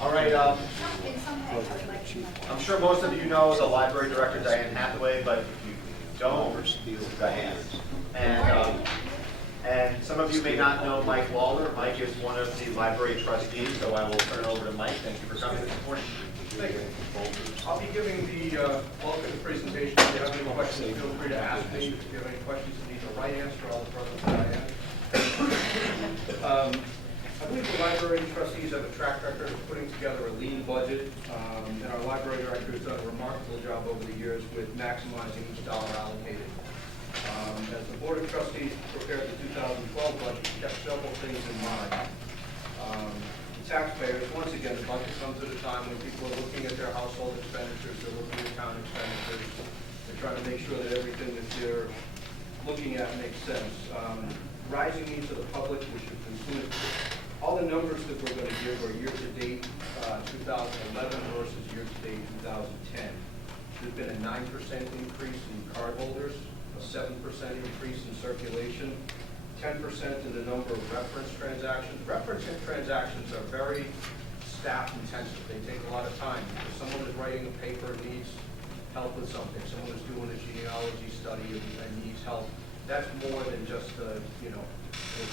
All right. I'm sure most of you know the library director, Diane Hathaway, but if you don't, Diane. And some of you may not know Mike Lawler. Mike is one of the library trustees, so I will turn it over to Mike. Thank you for coming this morning. Thank you. I'll be giving the bulk of the presentation. If you have any questions, feel free to ask me. If you have any questions that need the right answer, I'll defer them to Diane. I believe the library trustees have a track record of putting together a lean budget, and our library director has done a remarkable job over the years with maximizing each dollar allocated. As the Board of Trustees prepared the 2012 budget, we kept several things in mind. Taxpayers, once again, the budget comes at a time when people are looking at their household expenditures, they're looking at town expenditures, they're trying to make sure that everything that they're looking at makes sense. Rising needs of the public, which include all the numbers that we're going to give are year-to-date 2011 versus year-to-date 2010. There's been a 9% increase in cardholders, a 7% increase in circulation, 10% in the number of reference transactions. Reference transactions are very staff intensive. They take a lot of time. If someone is writing a paper and needs help with something, someone is doing a genealogy study and needs help, that's more than just those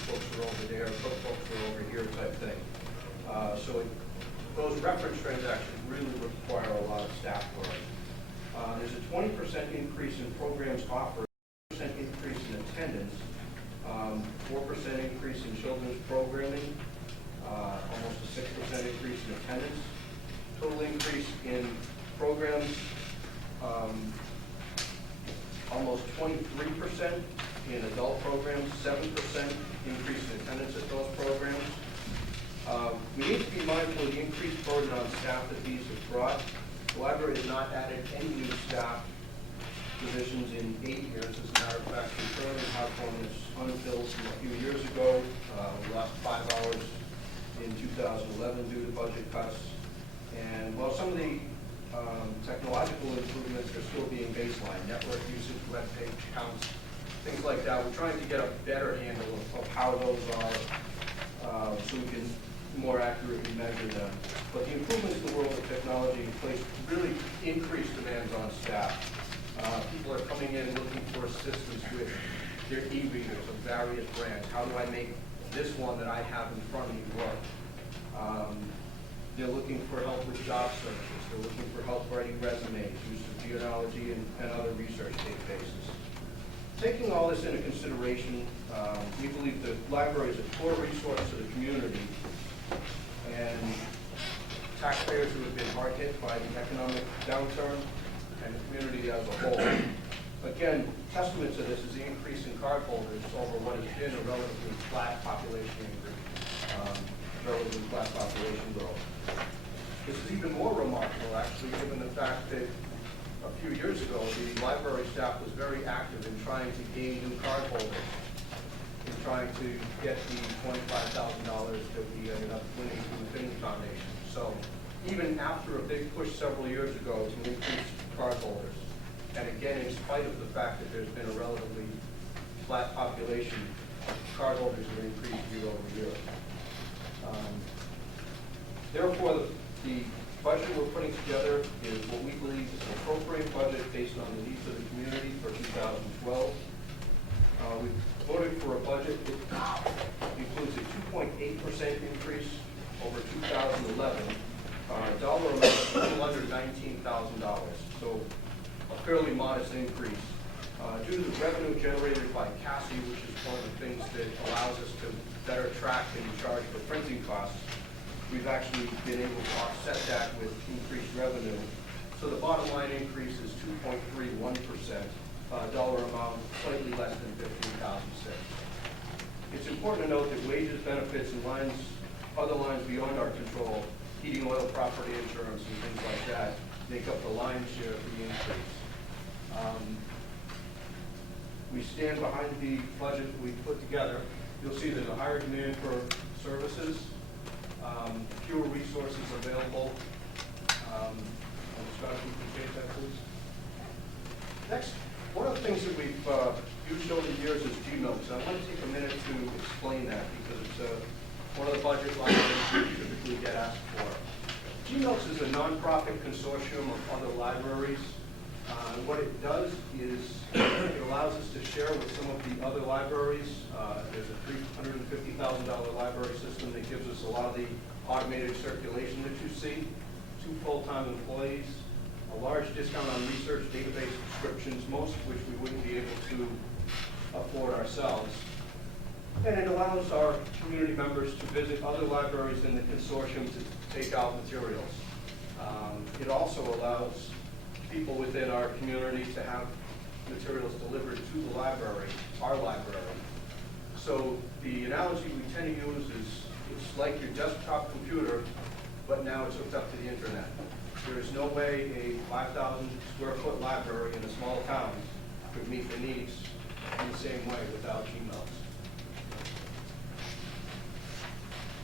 folks are over there, those folks are over here type thing. Those reference transactions really require a lot of staff work. There's a 20% increase in programs offered, 10% increase in attendance, 4% increase in children's programming, almost a 6% increase in attendance. Total increase in programs, almost 23% in adult programs, 7% increase in attendance at those programs. We need to be mindful of the increased burden on staff that these have brought. The library has not added any new staff positions in 8 years. As a matter of fact, we currently have one that's unfilled from a few years ago. We lost 5 hours in 2011 due to budget cuts. And while some of the technological improvements are still being baseline, network usage, web page counts, things like that, we're trying to get a better handle of how those are so we can more accurately measure them. But the improvements in the world of technology place really increased demands on staff. People are coming in looking for assistance with their e-readers of various brands. How do I make this one that I have in front of me work? They're looking for help with job searches. They're looking for help writing resumes, use of genealogy and other research databases. Taking all this into consideration, we believe the library is a core resource to the community, and taxpayers who have been hard hit by the economic downturn and the community as a whole. Again, testament to this is the increase in cardholders over what has been a relatively flat population increase, relatively flat population growth. This is even more remarkable, actually, given the fact that a few years ago, the library staff was very active in trying to gain new cardholders, in trying to get the $25,000 that we ended up winning through the Finning Foundation. So even after a big push several years ago to increase cardholders, and again, in spite of the fact that there's been a relatively flat population, cardholders have increased year over year. Therefore, the budget we're putting together is what we believe is an appropriate budget based on the needs of the community for 2012. We voted for a budget that includes a 2.8% increase over 2011, dollar amount of a little under $19,000, so a fairly modest increase. Due to the revenue generated by CASI, which is one of the things that allows us to better track and charge for printing costs, we've actually been able to offset that with increased revenue. So the bottom line increase is 2.31%, dollar amount slightly less than $15,006. It's important to note that wages, benefits, and other lines beyond our control, heating, oil, property insurance, and things like that, make up the lion's share of the increase. We stand behind the budget we put together. You'll see there's a higher demand for services, fewer resources available. Scott, if you can change that, please. Next, one of the things that we've used over the years is G-Notes. I want to take a minute to explain that because it's one of the budget lines we typically get asked for. G-Notes is a nonprofit consortium of other libraries. And what it does is it allows us to share with some of the other libraries. There's a $350,000 library system that gives us a lot of the automated circulation that you see, 2 full-time employees, a large discount on research database subscriptions, most of which we wouldn't be able to afford ourselves. And it allows our community members to visit other libraries in the consortium to take out materials. It also allows people within our community to have materials delivered to the library, our library. So the analogy we tend to use is it's like your desktop computer, but now it's hooked up to the internet. There is no way a 5,000 square foot library in a small town could meet the needs in the same way without Gmails.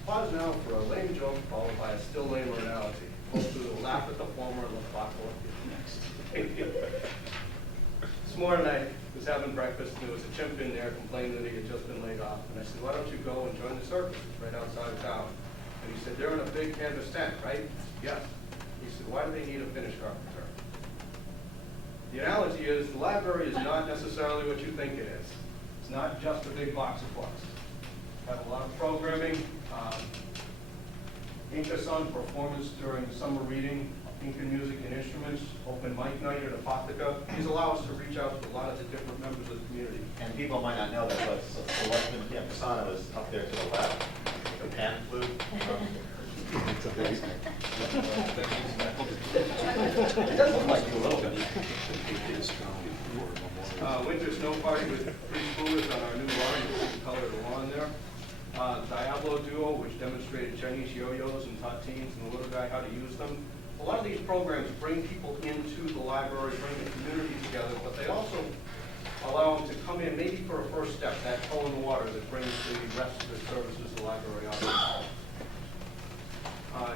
Pause now for a lame joke followed by a still lamer analogy. Both will laugh at the former and look thoughtful at the next. This morning I was having breakfast and there was a chimp in there complaining that he had just been laid off. And I said, why don't you go and join the circus right outside of town? And he said, they're in a big canvas tent, right? Yes. He said, why do they need a finish carpenter? The analogy is the library is not necessarily what you think it is. It's not just a big box of books. Have a lot of programming. Inca Sun performance during the summer reading, Inca music and instruments, open mic night at Apotheca. These allow us to reach out to a lot of the different members of the community. And people might not know that, but Selectmen Campusana was up there to the left. The pan flute. It's a big. It does look like you a little bit. Winter snow party with preschoolers on our new lawn. You can color the lawn there. Diablo Duo, which demonstrated Chinese yo-yos and taught teens and the little guy how to use them. A lot of these programs bring people into the library, bring the community together, but they also allow them to come in maybe for a first step, that toe in the water that brings the rest of the services the library offers.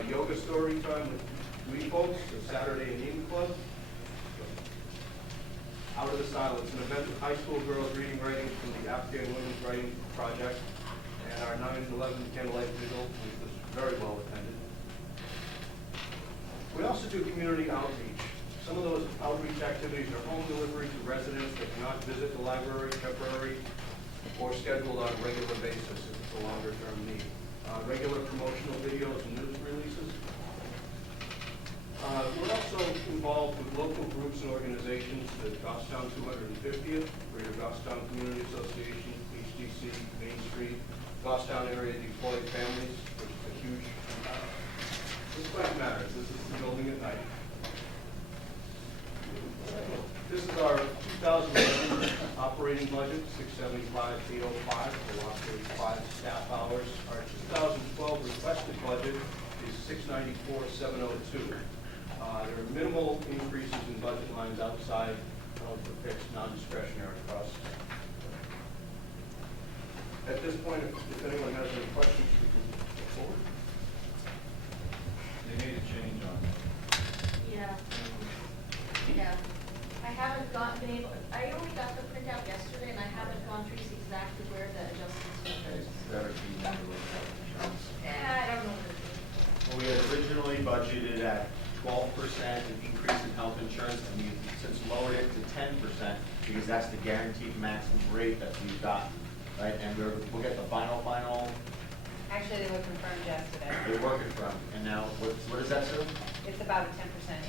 Yoga story time with we folks, the Saturday and Evening Club. Out of the Silence, an event with high school girls reading writings from the Afghan Women's Writing Project, and our 9/11 candlelight vigil, which was very well attended. We also do community outreach. Some of those outreach activities are home delivery to residents that cannot visit the library temporary or scheduled on a regular basis if it's a longer term need. Regular promotional videos and news releases. We're also involved with local groups and organizations, the Goffstown 250th, Greater Goffstown Community Association, HDC, Main Street, Goffstown Area Deployed Families, which is a huge this quite matters. This is the building at night. This is our 2011 operating budget, $675,805, for lost 35 staff hours. Our 2012 requested budget is $694,702. There are minimal increases in budget lines outside of the fixed non-discretionary costs. At this point, if anyone has any questions, we can go forward. They made a change on that. Yeah. Yeah. I haven't been able, I only got the printout yesterday and I haven't gone through exactly where the adjustments were. Better be number of health insurance. I don't know what it is. Well, we had originally budgeted at 12% increase in health insurance, and we've since lowered it to 10% because that's the guaranteed maximum rate that we've got, right? And we'll get the final. Actually, they were confirmed yesterday. They're working from, and now what is that, Sue? It's about a 10%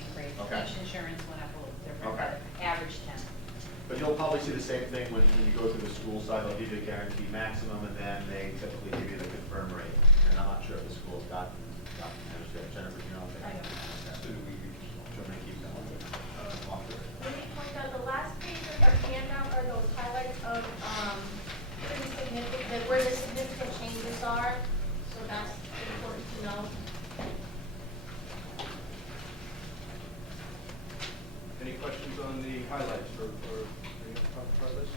increase. Okay. Each insurance went up a little different, Okay. but average 10. But you'll probably see the same thing when you go to the school side. They'll give you a guaranteed maximum, and then they typically give you the confirmed rate. And I'm not sure if the school's gotten Jennifer, you know, I don't. so do we try to keep that one off there? Let me point out, the last page of your handout are those highlights of, pretty significant, where the significant changes are. So that's important to know. Any questions on the highlights or any part of this?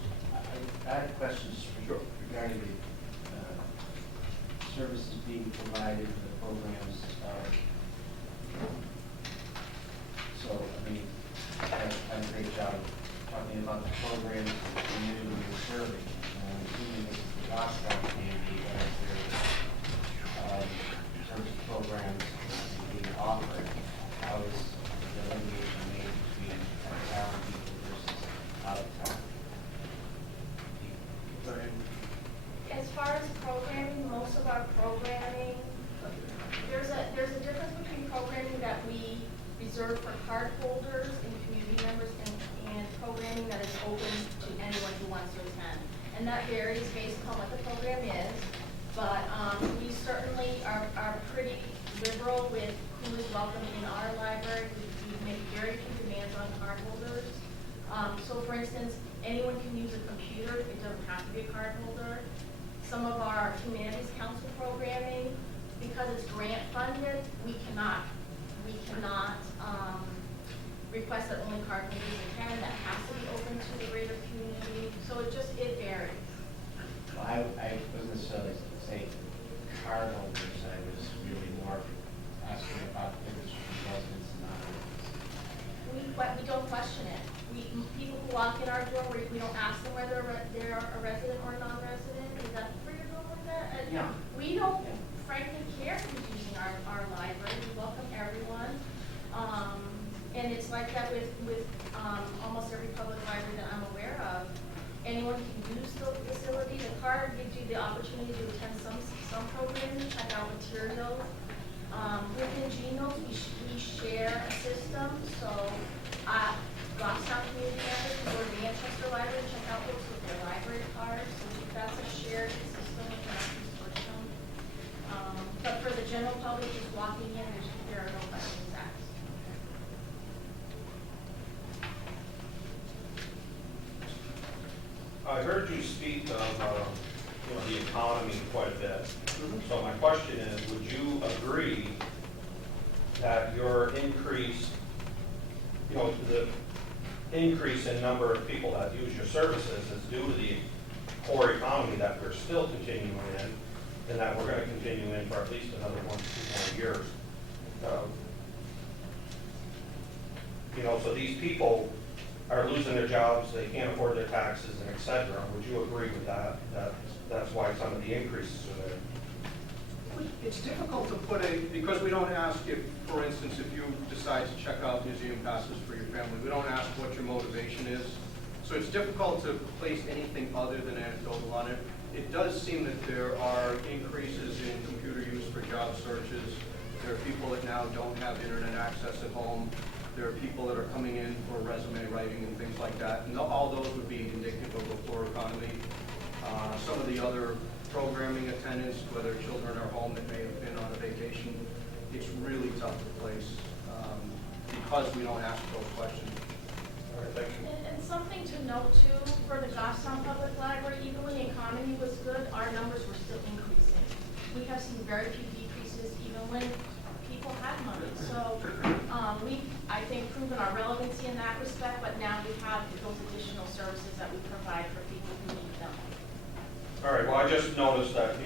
I have questions regarding the services being provided, the programs. So, I mean, I've done a great job of talking about the programs and the community we're serving. I'm assuming this is the Goffstown community that is there. far as programming, most of our programming, there's a difference between programming that we reserve for card holders and community members and programming that is open to anyone who wants to attend. And that varies based on what the program is, but we certainly are pretty liberal with who is welcome in our library. We make very few demands on card holders. So for instance, anyone can use a computer, it doesn't have to be a card holder. Some of our humanities council programming, because it's grant funded, we cannot request that only card holders attend. That has to be open to the greater community. So it varies. Well, I wasn't necessarily saying card holders, I was really more asking about if it's residents and non-residents. We don't question it. People who walk in our door, we don't ask them whether they're a resident or a non-resident. Is that where you're going with that? Yeah. We don't frankly care who's using our library. We welcome everyone. And it's like that with almost every public library that I'm aware of. Anyone can use the facility. The card gives you the opportunity to attend some programming, check out materials. Within Geno's, we share a system, so Goffstown community members can go to Manchester Library and check out books with their library cards. So that's a shared system within our consortium. But for the general public just walking in, there are no questions asked. I heard you speak of, the economy quite a bit. So my question is, would you agree that your increase, the increase in number of people that use your services is due to the core economy that we're still continuing in, and that we're going to continue in for at least another 1 to 2 more years? So these people are losing their jobs, they can't afford their taxes, and et cetera. Would you agree with that? That's why some of the increases are there. It's difficult to put because we don't ask if, for instance, if you decide to check out museum passes for your family, we don't ask what your motivation is. So it's difficult to place anything other than anecdotal on it. It does seem that there are increases in computer use for job searches. There are people that now don't have internet access at home. There are people that are coming in for resume writing and things like that. And all those would be indicative of a poor economy. Some of the other programming attendance, whether children are home that may have been on a vacation, it's really tough to place because we don't ask those questions. All right, thank you. And something to note too, for the Goffstown Public Library, even when the economy was good, our numbers were still increasing. We have seen very few decreases even when people had money. So we've, I think, proven our relevancy in that respect, but now we have those additional services that we provide for people who need them. All right, well, I just noticed that,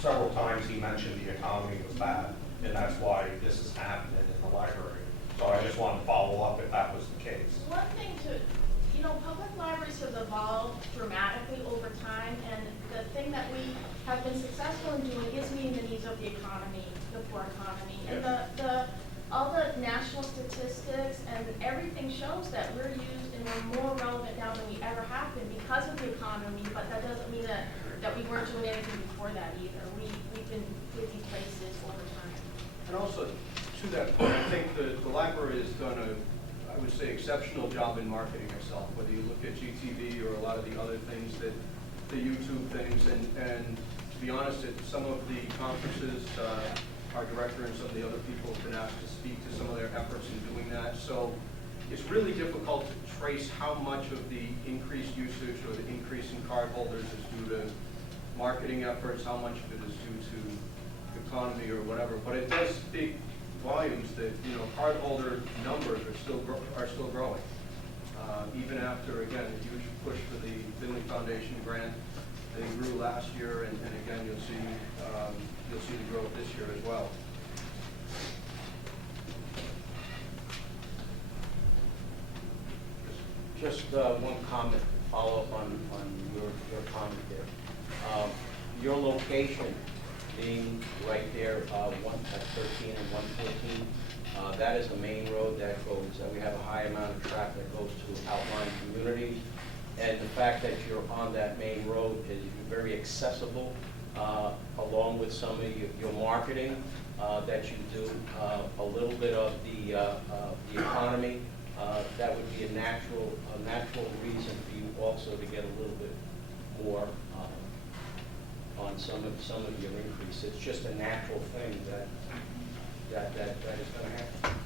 several times he mentioned the economy was bad, and that's why this is happening in the library. So I just wanted to follow up if that was the case. One thing public libraries have evolved dramatically over time, and the thing that we have been successful in doing is meeting the needs of the economy, the poor economy. And all the national statistics and everything shows that we're used and we're more relevant now than we ever have been because of the economy, but that doesn't mean that we weren't doing anything before that either. We've been busy places over time. And also, to that point, I think the library has done I would say, exceptional job in marketing itself, whether you look at GTV or a lot of the other things, the YouTube things, and to be honest, at some of the conferences, our director and some of the other people have been asked to speak to some of their efforts in doing that. So it's really difficult to trace how much of the increased usage or the increase in card holders is due to marketing efforts, how much of it is due to economy or whatever. But it does speak volumes that cardholder numbers are still growing, even after again a huge push for the Finley Foundation grant. They grew last year, and again you'll see the growth this year as well. Just one comment, follow up on your comment there. Your location being right there, 113 and 114, that is the main road that goes, we have a high amount of traffic that goes to outlying communities. And the fact that you're on that main road is very accessible, along with some of your marketing that you do, a little bit of the economy. That would be a natural reason for you also to get a little bit more on some of your increase. It's just a natural thing that is going to happen.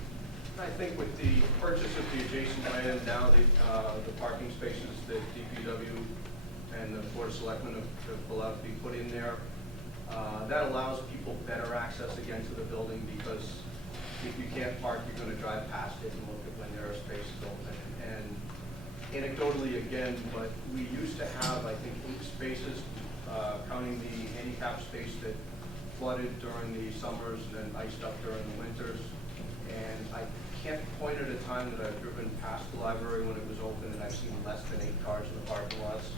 I think with the purchase of the adjacent land, now the parking spaces that DPW and the Board of Selectmen have allowed to be put in there, that allows people better access again to the building, because if you can't park, you're going to drive past it and look at when there are spaces open. And anecdotally again, but we used to have, I think, 8 spaces, counting the handicap space that flooded during the summers and then iced up during the winters. And I can't point at a time that I've driven past the library when it was open and I've seen less than 8 cars in the parking lots.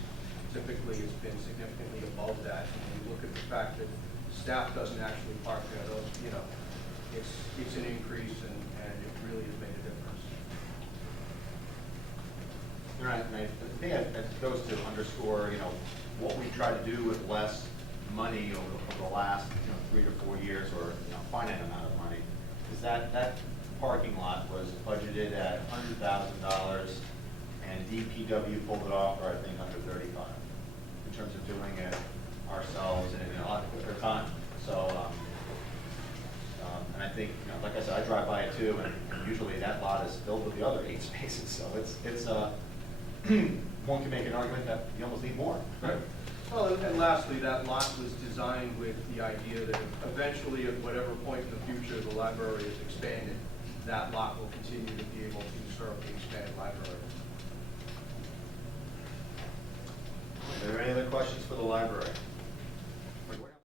Typically, it's been significantly above that. And when you look at the fact that staff doesn't actually park there, those, it's an increase, and it really has made a difference. Right, and I think it goes to underscore, what we try to do with less money over the last, 3 to 4 years, or, finite amount of money, is that parking lot was budgeted at $100,000, and DPW pulled it off for, I think, under 35, in terms of doing it ourselves and in a lot quicker time. So, and I think, like I said, I drive by it too, and usually that lot is filled with the other 8 spaces. So it's one can make an argument that you almost need more. Right. Well, and lastly, that lot was designed with the idea that eventually, at whatever point in the future the library is expanded, that lot will continue to be able to serve the expanded library. Are there any other questions for the library?